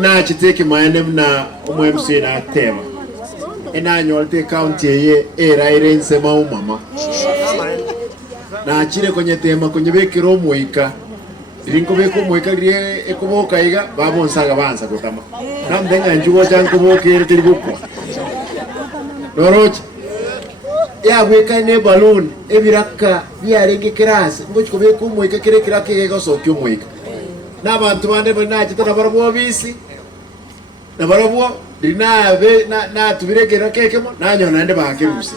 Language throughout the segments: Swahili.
na chiteki maende mna umwe MC na tema nyolte county ye era irense mama na chire kwenye tema kwenye bekiro muika rinko beko muika rie ekoboka iga babonsaga bansa kutama namdenga njugo chanko boke tiribukwa Norochi ya weka ne balloon ebiraka byarenge kirasi ngochiko beko muika kire kirake gego sokyo muika n'abantu bande bana kitana barabo bisi na barabo dinabe na tubiregera kekemo nanyo nande bakebuse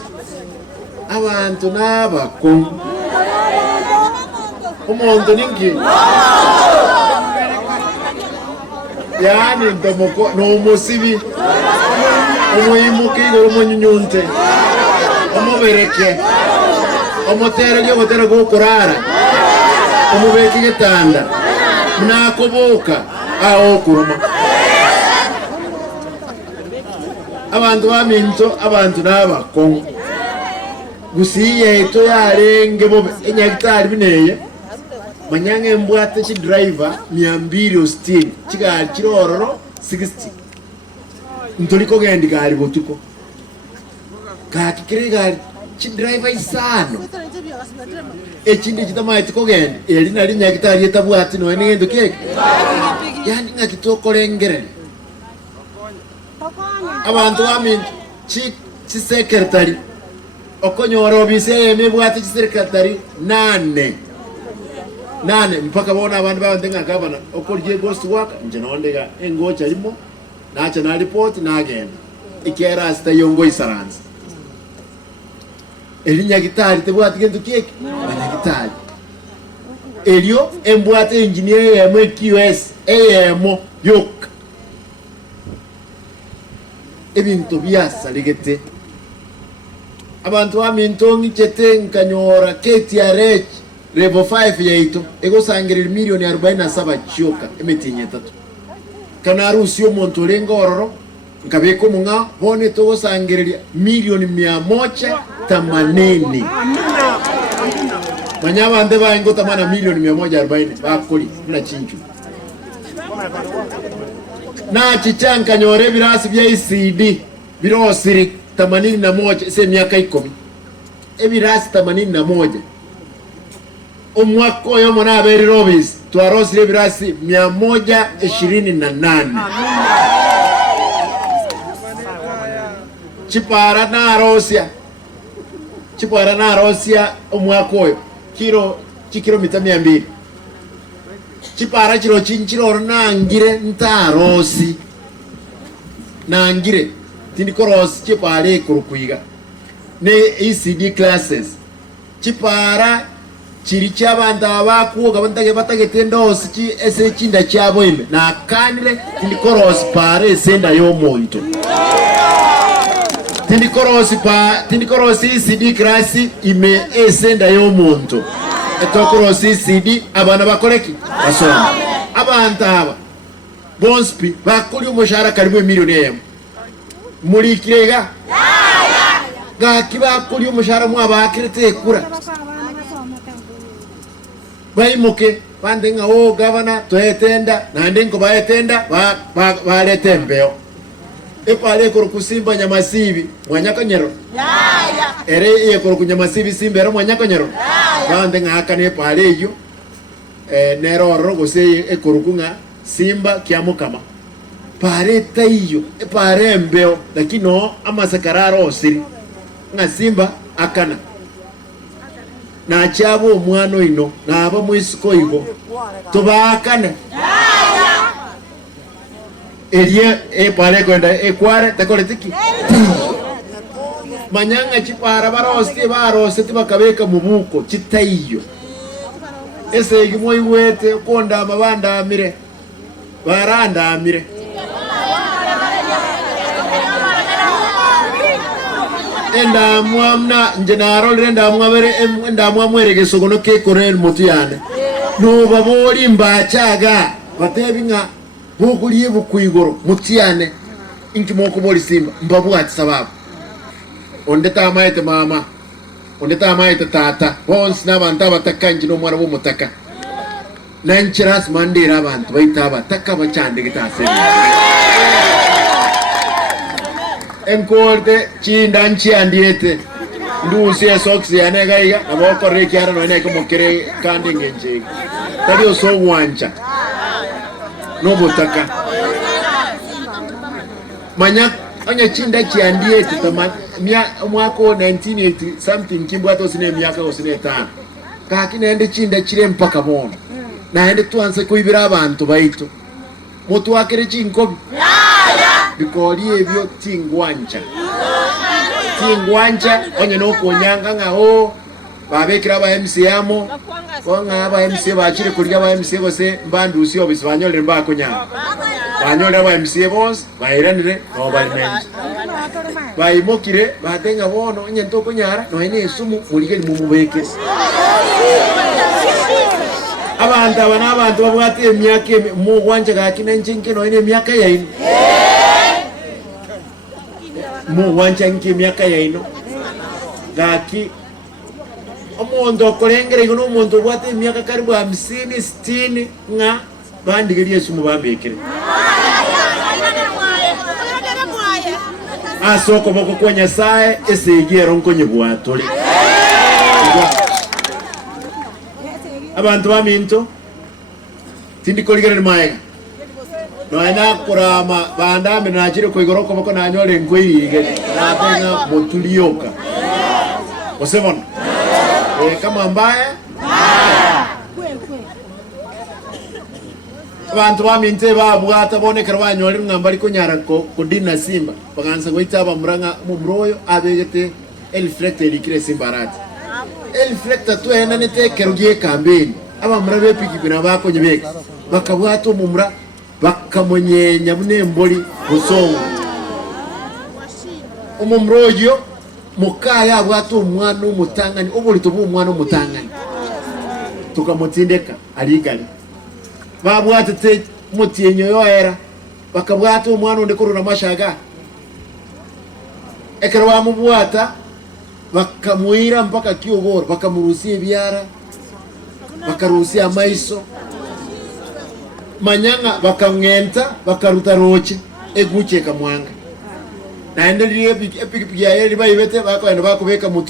abantu nabako umuntu ningi yani ndomoko no musibi umuyimuki umunyunyunte umubereke umutera ryo gutera gukurara umubeki gitanda mnakoboka aho kuruma abantu baminto abantu nabako gusiye to yarenge bobe enyagitari bineye manyange mbwate chi driver 260 kigali kirororo 60 ntoliko gendi gali botuko kakikire gali chi driver isano ekindi kitamaiti kogende eri nali nyagitari etabwati no ngendo keke yani ngakitokolengere abantu baminto chi secretary okonyora obise emebwati chi secretary 8 mpaka bona abantu babandenga gavana okorye ghost work nje nondega engocha limo nacha na report nagenda ikera asta yongo isaranza elinya gitari tebwati gento keke banya gitari elio embwate engineer ya QS AM yok ebintu byasa ligete abantu bamintongi chetenkanyora KTRH level 5 yaito ego sangirira milioni 47 chioka emetinye 3 kana rusio montolengo ororo nkabeko munga bone to sangirira milioni 180 manyabande baingo tamana milioni 140 bakoli mna chinchu na chichanka nyore birasi bya ECD birosiri 81 ese miaka 10 ebirasi 81 umwaka oyo mona aberi robis twarosire birasi 128 chipara na Rosia umwaka oyo kilomita 200 chipara chiro chinchiro nangire ntarosi nangire tindikoros chipare kurukwiga ne ECD classes chipara chiri cy'abantu abakuga batage tendosi chi ese chinda cyabo ime na kanile tindikoros pare senda yo monto tindikoros ECD class ime esenda yo monto etokorosi ECD abana bakoreki basoma abantu aba bonspi bakuri umushara karibu milioni yemo muri kirega gakiba kuri umushara mu abakirete kura bayimuke bandenga governor toetenda nande ngo baetenda baletembeo epale koro kusimba nyamasibi mwanyakonyero ere iye koro kunyamasibi simbero mwanyakonyero bandenga akane pale iyo neroro gose ekoro kunga simba kiamukama pare taiyo pare mbeo lakini no amasakararo osiri nga simba akana na chabo umwano ino na aba mwisiko igo tubakana elie pare kwenda ekware takoletiki manyanga chipara barose tibakabeka mubuko chitaiyo ese igimo iwete konda amabanda amire baranda amire enda mwamna njenaro lenda mwabere enda mwamwerege sogono ke korel mutiyane no babori mbachaga batebinga bokuliye bukwigoro mutiyane inki moko boli simba mbabu ati sababu ondeta amaite mama ondeta amaite tata bons na banta batakanji no mwana bo mutaka nanchiras mandira abantu baitaba takabachande gitase enkorte chindanchi andiete ndusi esoksi anegaiga naboko rekiara no ene komokere kandi ngenje tadio so wancha no botaka manya anya chinda chiandiete taman mia mwako 1980 something kimbwato sine miaka osine tano kaki nende chinda chire mpaka mono naende tuanze kuibira abantu baitu mutu wakere chinkobi bikoli ebyo tingwancha onye no konyanga ngaho babekira ba MC amo konga ba MC bachire kurya ba MC bose mbandusi obisibanyole mba konyanga banyole ba MC bose bairanire no bayimenje bayimokire batenga bono onye ntoko nyara no ene esumu mulige mumubeke abantu babwate emyaka mu gwanja gakina nchinke no ene myaka yaino mu wanja nke myaka yaino gaki omuntu okolengere ngono omuntu bwate myaka karibu 50 60 nga bandigerie sumu bambekere asoko boko kwa Nyasaye esegero nkonye bwatole abantu baminto tindikoligere maega no ana kurama bandame najire ko igoroko bako nanyore ngwirige natenga motulioka osebona kama mbaya abantu baminte babwata bonekera banyore ngambari ko nyara ko dina simba baganza goita bamuranga mu mroyo abegete elflecte likire simbarati elflecte to ena netekerugie kambeni abamura bepikipina bako nyebeka bakabwato mumura bakamunyenya munemboli busongo umumrojo mukaya bwato umwana umutangani obulito bw'umwana umutangani tukamutindeka aligani babwatete mutienyo yoera bakabwata umwana onde kuruna mashaga ekero bamubwata bakamuira mpaka Kiogoro bakamurusia byara bakarusia maiso manyanga bakamwenta bakaruta roche eguche kamwanga naendelie epikipiki ya yeli bayibete bakwenda bakubeka mutu